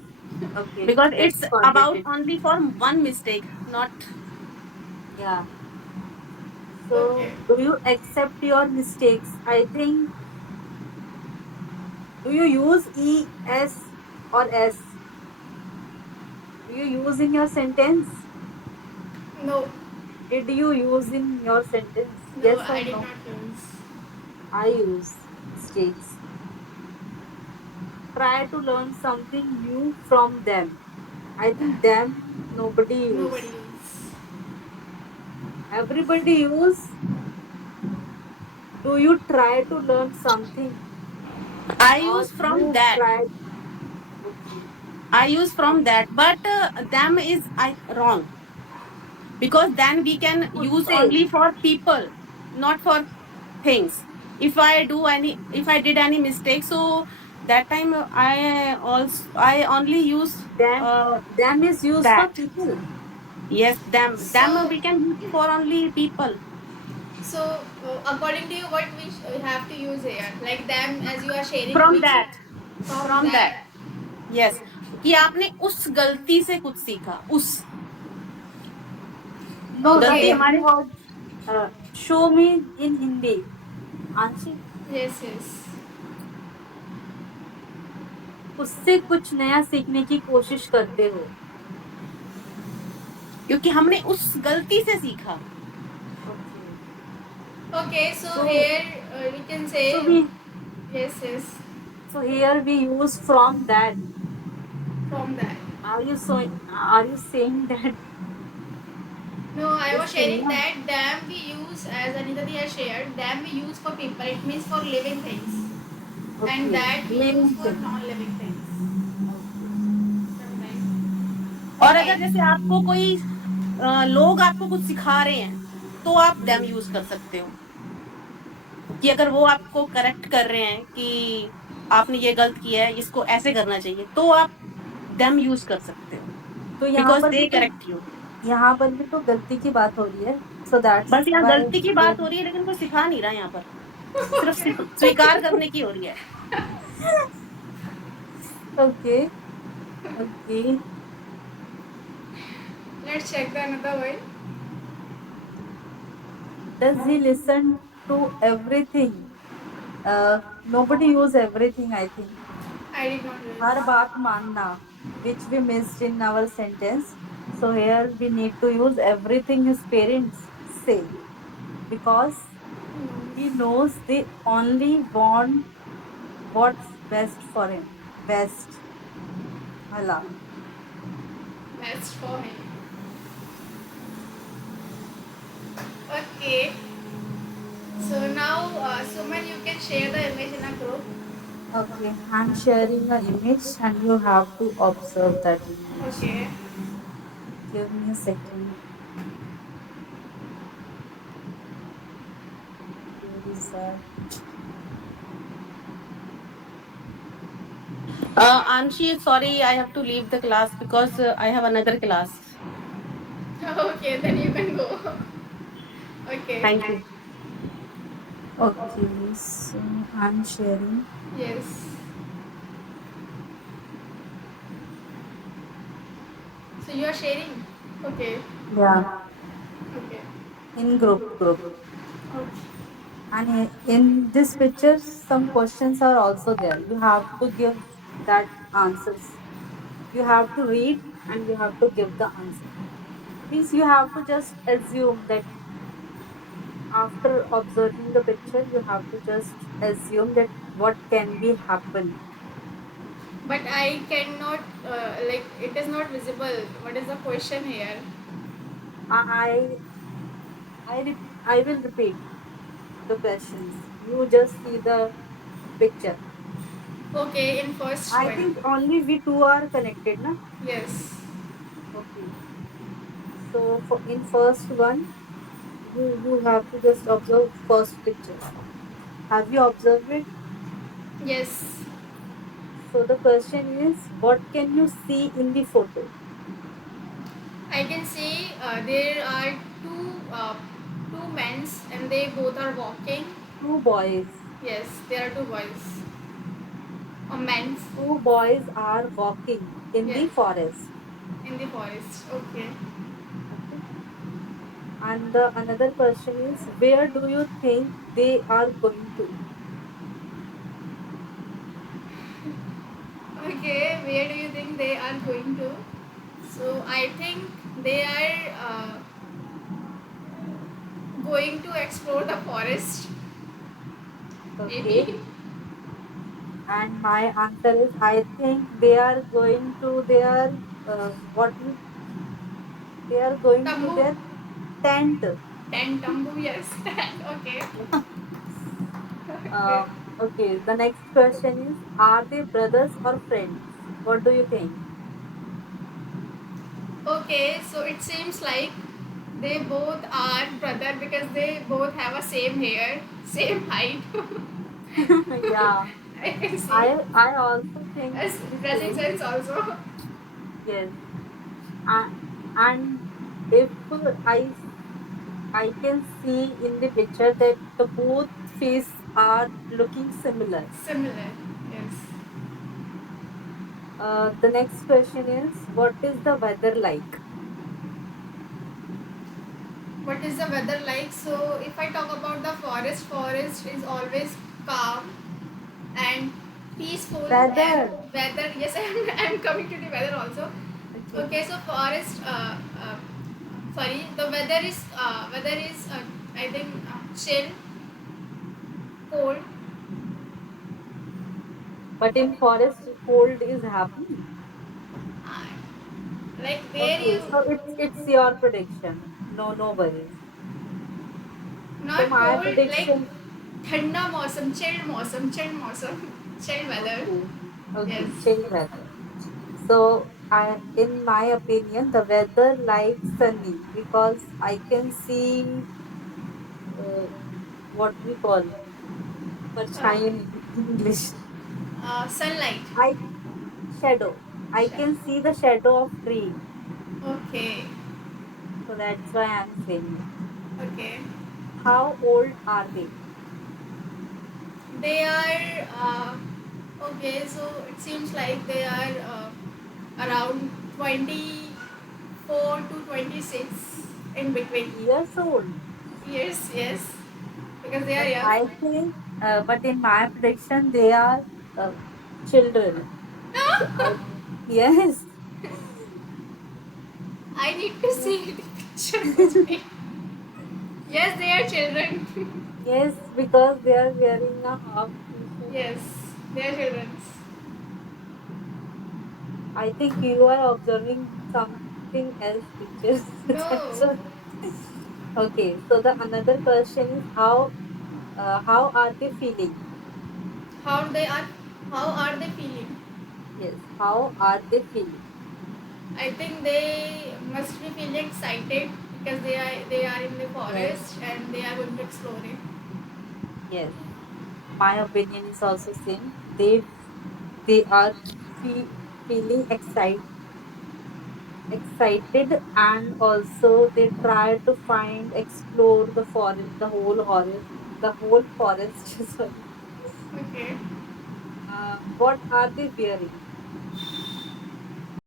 Okay, Because let's it's forget about it. only for one mistake, not. Yeah. Okay. So, do you accept your mistakes? I think, do you use E, S, or S? Do you use in your sentence? No, Did you use in your sentence? no, Yes or I did no? not use. I use mistakes. Try to learn something new from them. I think them nobody Nobody use. use. Everybody use. Do you try to learn something I or use from you that. try? Okay. I use from that, but them is I wrong, because then we can Could use say only for people, not for things. If I did any mistake, so that time I only use them. uh, Them is used for that. people. Yes, them So, we can use for only people. so according to you, what we have to use here? Like them, as you are sharing, From which that, from from that. that. Yes, कि आपने उस गलती से कुछ सीखा, उस No, the गलती Okay. Hindi हमारे. word. Show me in Hindi. Anshi, Yes, yes. उससे कुछ नया सीखने की कोशिश करते हो. क्योंकि हमने उस गलती से सीखा. Okay. Okay, so So here we can so say we yes, yes, so here we use from that. from that. Are you saying that No, I was it's sharing same? that dam we use as Anita has shared. Dam we use for people. It means for living things, and Okay. that we use Living for thing. non-living things. Okay. Sometimes. और Okay. अगर जैसे आपको कोई लोग आपको कुछ सिखा रहे हैं, तो आप देम Hmm. यूज कर सकते हो. कि अगर वो आपको करेक्ट कर रहे हैं कि आपने ये गलत किया है, इसको ऐसे करना चाहिए, तो आप देम यूज कर सकते हो, तो बिकॉज दे करेक्ट यू. यहाँ पर भी तो गलती की बात हो रही है. So that's बस यहाँ why गलती की they. बात हो रही है, लेकिन कोई सिखा नहीं रहा यहाँ पर. सिर्फ स्वीकार करने की हो रही है. Okay. Okay. Let's check the another word. Does he listen to everything? Nobody use everything, I think. I did not her use. बात मानना, which we missed in our sentence. So here we need to use everything his parents say because he knows they only want what's best for him. Best. Hala. That's for him. Okay. So now, Suman, you can share the image in a group. Okay, I'm sharing an image and you have to observe that image. Okay. Give me a second. Where is that? Anshi, sorry, I have to leave the class because I have another class. Okay, then you can go. Okay. Thank you. Okay, so I'm sharing. Yes. So you are sharing. Okay. Yeah, Okay. in group. Okay. And in this picture, some questions are also there. You have to give that answers. You have to read and you have to give the answer. Means you have to just assume that after observing the picture, you have to just assume that what can be happen. But I cannot, like, it is not visible. What is the question here? I I will repeat the questions. You just see the picture. Okay, in first I one. think only we two are connected, na? Yes. Okay. So for in first one, you have to just observe first picture. Have you observed it? Yes. So the question is, what can you see in the photo? I can see there are two men and they both are walking. Two boys. Yes, there are two boys. Or men. Two boys are walking in Yes, the forest. in the forest. Okay. Okay. And the another question is, where do you think they are going to? Okay, where do you think they are going to? So I think they are going to explore the forest. Okay. Maybe. And my answer is, I think they are going to their what we they are going to Tambu. their tent. Tent, tambu, yes. Tent, okay. Okay. Okay. The next question is, are they brothers or friends? What do you think? Okay, so it seems like they both are brother because they both have a same hair, same height. Yeah, I can see. I also think As the dressing same. sense also. Yes. Uh, and if I can see in the picture that the both face are looking similar. Similar. Yes. The next question is, what is the weather like? What is the weather like? So if I talk about the forest is always calm and peaceful and Weather. weather. Yes, I'm coming to the weather also. Okay. Okay, so forest. Sorry, the weather is I think chill, cold. But in forest, cold is happening. Uh, like there Okay, you so it's your prediction. No, no worries. So not my cold like prediction. chill मौसम chill weather. Okay. Yes. Okay, chill weather. So in my opinion, the weather like sunny because I can see uh, what we call Uh, perchai in English. sunlight. I shadow. I Sure. can see the shadow of tree. Okay. So that's why I'm saying it. Okay. How old are they? They are okay. So it seems like they are around 24 to 26 in between. Years old. Yes. Yes. Because they are But young. I think, but in my prediction, they are uh, children. So I, yes, I need to see the picture first. Yes, they are children. yes, because they are wearing a half t-shirt. Yes, they are children. I think you are observing something else pictures. That's No. why. Okay, so the another question is, how are they feeling? How they are? How are they feeling? Yes, how are they feeling? I think they must be feeling excited because they are in the Yes, forest and they are going to explore it. yes. My opinion is also same. They are feeling excited, and also they try to find explore the forest, the whole forest. Sorry. Okay. What are they wearing?